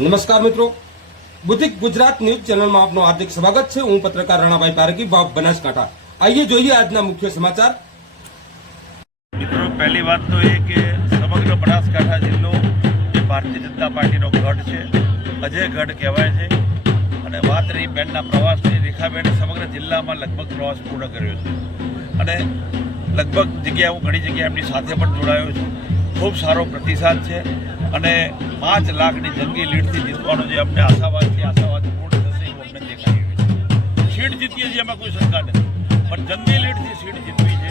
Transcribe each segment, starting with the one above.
નમસ્કાર મિત્રો. બુદ્ધિક ગુજરાત ન્યૂઝ ચેનલમાં આપનું હાર્દિક સ્વાગત છે. હું પત્રકાર રાણાભાઈ પારકી ભાવ બનાસકાંઠા. આઈએ જોઈએ આજના મુખ્ય સમાચાર. મિત્રો, પહેલી વાત તો એ કે સમગ્ર બનાસકાંઠા જિલ્લો જે ભારતીય જનતા પાર્ટીનો ગઢ છે, અજય ગઢ કહેવાય છે, અને વાત રહી બેનના પ્રવાસની, રેખાબેને સમગ્ર જિલ્લામાં લગભગ પ્રવાસ પૂર્ણ કર્યો છે. અને લગભગ જગ્યાએ હું ઘણી જગ્યાએ એમની સાથે પણ જોડાયો છું. ખૂબ સારો પ્રતિસાદ છે અને પાંચ લાખની જંગી લીડથી જીતવાનો જે અમને આશાવાદ છે, આશાવાદ પૂર્ણ થશે એવું અમને દેખાઈ રહ્યું છે. સીટ જીતીએ છીએ એમાં કોઈ શંકા નથી. પણ જંગી લીડથી સીટ જીતવી છે,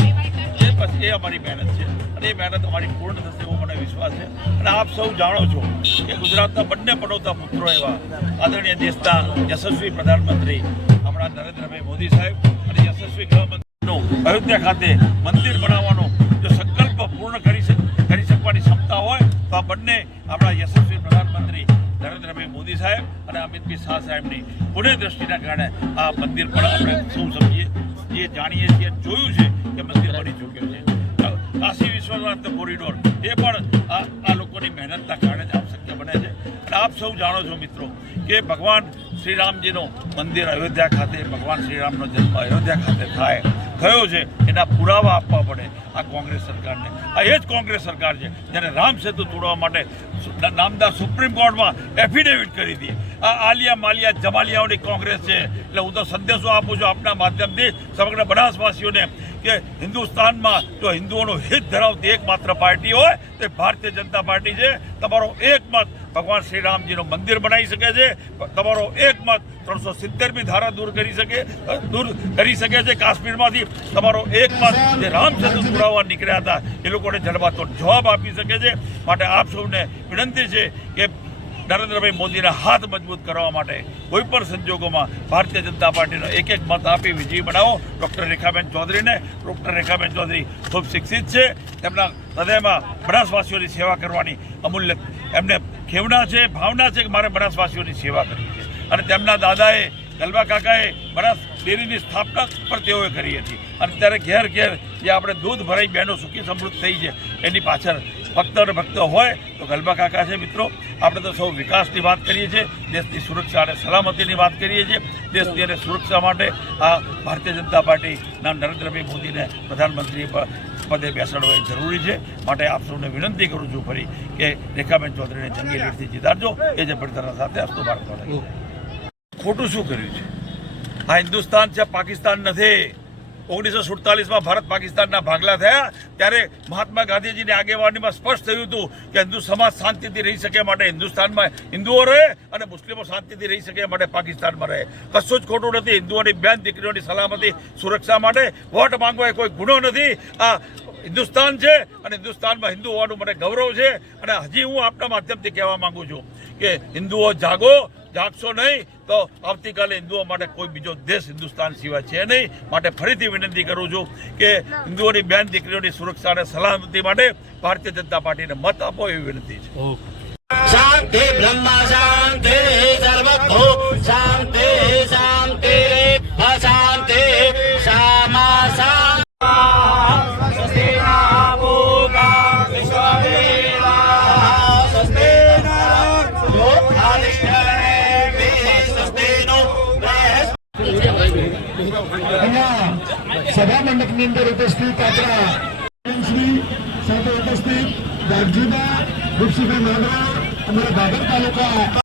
એ પછી એ અમારી મહેનત છે અને એ મહેનત અમારી પૂર્ણ થશે એવો મને વિશ્વાસ છે. અને આપ સૌ જાણો છો કે ગુજરાતના બંને પડોતા પુત્રો એવા આદરણીય દેશના યશસ્વી પ્રધાનમંત્રી આપણા નરેન્દ્રભાઈ મોદી સાહેબ અને યશસ્વી ગૃહમંત્રીનું અયોધ્યા ખાતે મંદિર બનાવવાનો આ બંને આપણા યશસ્વી પ્રધાનમંત્રી નરેન્દ્રભાઈ મોદી સાહેબ અને અમિતભાઈ શાહ સાહેબની પુણ્ય દ્રષ્ટિના કારણે આ મંદિર પણ આપણે સૌ સમજીએ, જે જાણીએ છીએ જોયું છે કે મંદિર બની ચૂક્યું છે. કાશી વિશ્વનાથ કોરિડોર, એ પણ આ આ લોકોની મહેનતના કારણે જ આપ શક્ય બને છે. અને આપ સૌ જાણો છો મિત્રો કે ભગવાન શ્રીરામજીનો મંદિર અયોધ્યા ખાતે, ભગવાન શ્રીરામનો જન્મ અયોધ્યા ખાતે થાય, થયો છે. એના પુરાવા આપવા પડે આ કોંગ્રેસ સરકારને. આ એ જ કોંગ્રેસ સરકાર છે, જેને રામ સેતુ તોડવા માટે નામદાર સુપ્રીમ કોર્ટમાં એફિડેવિટ કરી આ આલિયા માલિયા જમાલિયાઓની કોંગ્રેસ છે. એટલે હું તો સંદેશો આપું છું આપના માધ્યમથી સમગ્ર બનાસવાસીઓને કે હિન્દુસ્તાનમાં જો હિન્દુઓનું હિત ધરાવતી એકમાત્ર પાર્ટી હોય, તે ભારતીય જનતા પાર્ટી છે. તમારો એક મત ભગવાન શ્રીરામજીનું મંદિર બનાવી શકે છે. તમારો એક મત ત્રણસો સિત્તેરમી ધારા દૂર કરી શકે દૂર કરી શકે છે. કાશ્મીરમાંથી તમારો એક મત જે રામચંદ્ર પુરાવા નીકળ્યા હતા, એ લોકોને જડબાતો જવાબ આપી શકે છે. માટે આપ સૌને વિનંતી છે કે નરેન્દ્રભાઈ મોદીના હાથ મજબૂત કરવા માટે કોઈ પણ સંજોગોમાં ભારતીય જનતા પાર્ટીનો એક એક મત આપી વિજયી બનાવો. ડૉક્ટર રેખાબેન ચૌધરીને ડૉક્ટર રેખાબેન ચૌધરી ખૂબ શિક્ષિત છે. તેમના હૃદયમાં બનાસવાસીઓની સેવા કરવાની અમૂલ્ય એમને ખેવના છે, ભાવના છે કે મારે બનાસવાસીઓની સેવા કરવી છે. અને તેમના દાદાએ ગલબા કાકાએ બનાસ ડેરીની સ્થાપના પણ તેઓએ કરી હતી. અને ત્યારે ઘેર ઘેર જે આપણે દૂધ ભરાઈ બહેનો સુખી સમૃદ્ધ થઈ છે, એની પાછળ ભક્ત અને ભક્ત હોય, તો ગલબા કાકા છે મિત્રો. આપણે તો સૌ વિકાસની વાત કરીએ છીએ દેશની સુરક્ષા અને સલામતીની વાત કરીએ છીએ દેશની અને સુરક્ષા માટે આ ભારતીય જનતા પાર્ટીના નરેન્દ્રભાઈ મોદીને પ્રધાનમંત્રી પદે બેસાડવા એ જરૂરી છે. માટે આપ સૌને વિનંતી કરું છું ફરી કે રેખાબેન ચૌધરીને જંગી લીડથી જીતાડજો. એ જે પડતરના સાથે અસ્તુ ભારત ખોટું શું કર્યું છે? આ હિન્દુસ્તાન છે પાકિસ્તાન નથી. ઓગણીસો સુડતાલીસમાં ભારત પાકિસ્તાનના ભાગલા થયા. ત્યારે મહાત્મા ગાંધીજીની આગેવાનીમાં સ્પષ્ટ થયું હતું કે હિન્દુ સમાજ શાંતિથી રહી શકે માટે હિન્દુસ્તાનમાં હિન્દુઓ રહે અને મુસ્લિમો શાંતિથી રહી શકે માટે પાકિસ્તાનમાં રહે. કશું જ ખોટું નથી. હિન્દુઓની બેન દીકરીઓની સલામતી, સુરક્ષા માટે વોટ માંગવા કોઈ ગુનો નથી. આ હિન્દુસ્તાન છે અને હિન્દુસ્તાનમાં હિન્દુ હોવાનું મને ગૌરવ છે. અને હજી હું આપના માધ્યમથી કહેવા માંગુ છું કે હિન્દુઓ જાગો જાગશો નહીં તો આવતીકાલે હિન્દુઓ માટે કોઈ બીજો દેશ હિન્દુસ્તાન સિવાય છે નહીં. માટે ફરીથી વિનંતી કરું છું કે હિન્દુઓની બેન દીકરીઓની સુરક્ષા અને સલામતી માટે ભારતીય જનતા પાર્ટીને મત આપો એવી વિનંતી છે. શાંતિ બ્રહ્મ શાંતિ. સભા મંડપની અંદર ઉપસ્થિત આપણા સાથે ઉપસ્થિત ગાગજીબા ગુપસીભાઈ માધવા અમારા ભાદર તાલુકા